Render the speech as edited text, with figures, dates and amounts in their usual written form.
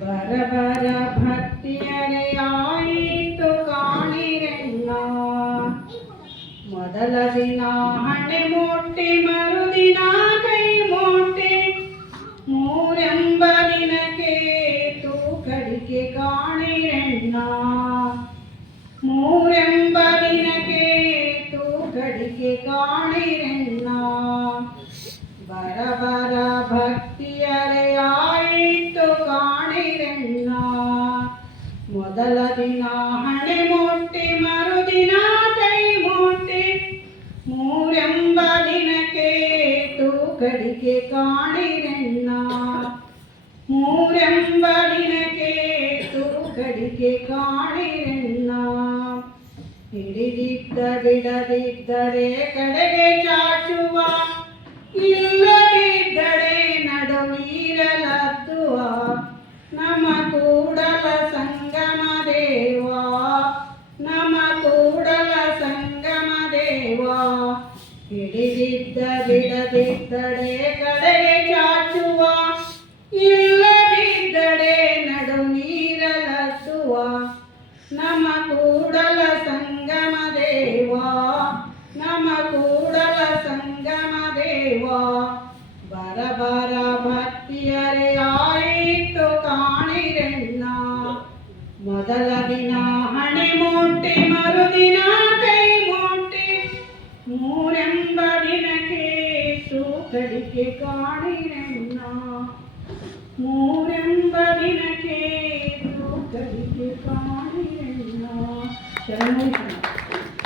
ಬರಬರ ಭಕ್ತಿಯರೆ ಆಯಿತು ಕಾಣಿರೆಣ್ಣ. ಮೊದಲ ದಿನ ಹಣೆ ಮೋಟೆ, ಮರುದಿನ ಕೈ ಮೋಟೆ, ಮೂರೆಂಬ ದಿನಕ್ಕೆ ತೂಕಡಿಕೆ ಕಾಣಿರೆಣ್ಣ. ಮೂರೆಂಬ ದಿನಕ್ಕೆ ತೂಕಡಿಕೆ ಕಾಣಿರೆಣ್ಣ. ಬರಬರ ಭಕ್ತಿಯರೆ ಆಯಿತು ಕಾಣಿರೆಣ್ಣ. ಮೊದಲ ದಿನ ಹಣೆ ಮೋಟೆ, ಮರುದಿನ ಕೈ ಮೋಟೆ, ಮೂರೆಂಬ ದಿನಕ್ಕೆ ತೂಕಡಿಕೆ ಕಾಣಿರೆಣ್ಣ. ಮೂರೆಂಬ ದಿನಕ್ಕೆ ತೂಕಡಿಕೆ ಕಾಣಿರೆಣ್ಣ. ಹಿಡಿದಿದ್ದ ಬಿಡದಿದ್ದರೆ ಕಡೆಗೆ ಚಾಚುವ, ಇಲ್ಲದಿದ್ದರೆ ನಡು ನೀರಲದ್ದುವ. ನಮ ಕೂಡಲ ಸಂಗಮ ದೇವ, ನಮ ಕೂಡಲ ಸಂಗಮ ದೇವ. ಹಿಡಿದಿದ್ದ ಬಿಡದಿದ್ದರೆ ಕಡೆಗೆ ಚಾಚುವ, ಇಲ್ಲದಿದ್ದರೆ ನಡು ನೀರಲದ್ದುವ. ನಮ ಕೂಡಲ ಸಂಗಮ ದೇವ, ನಮ ಕೂಡಲ ಸಂಗಮ ದೇವ. ಬರಬರ ಭಕ್ತಿಯರೆ ಆಯಿತು ಕಾಣಿರೆಣ್ಣ. ಮೊದಲ ದಿನ ಹಣೆ ಮೋಟೆ, ಮರುದಿನ ಕೈ ಮೋಟೆ, ಮೂರೆಂಬ ದಿನಕ್ಕೆ ತೂಕಡಿಕೆ ಕಾಣಿರೆಣ್ಣ. ಮೂರೆಂಬ ದಿನಕ್ಕೆ ತೂಕಡಿಕೆ ಕಾಣಿರೆಣ್ಣ. ಶರಣು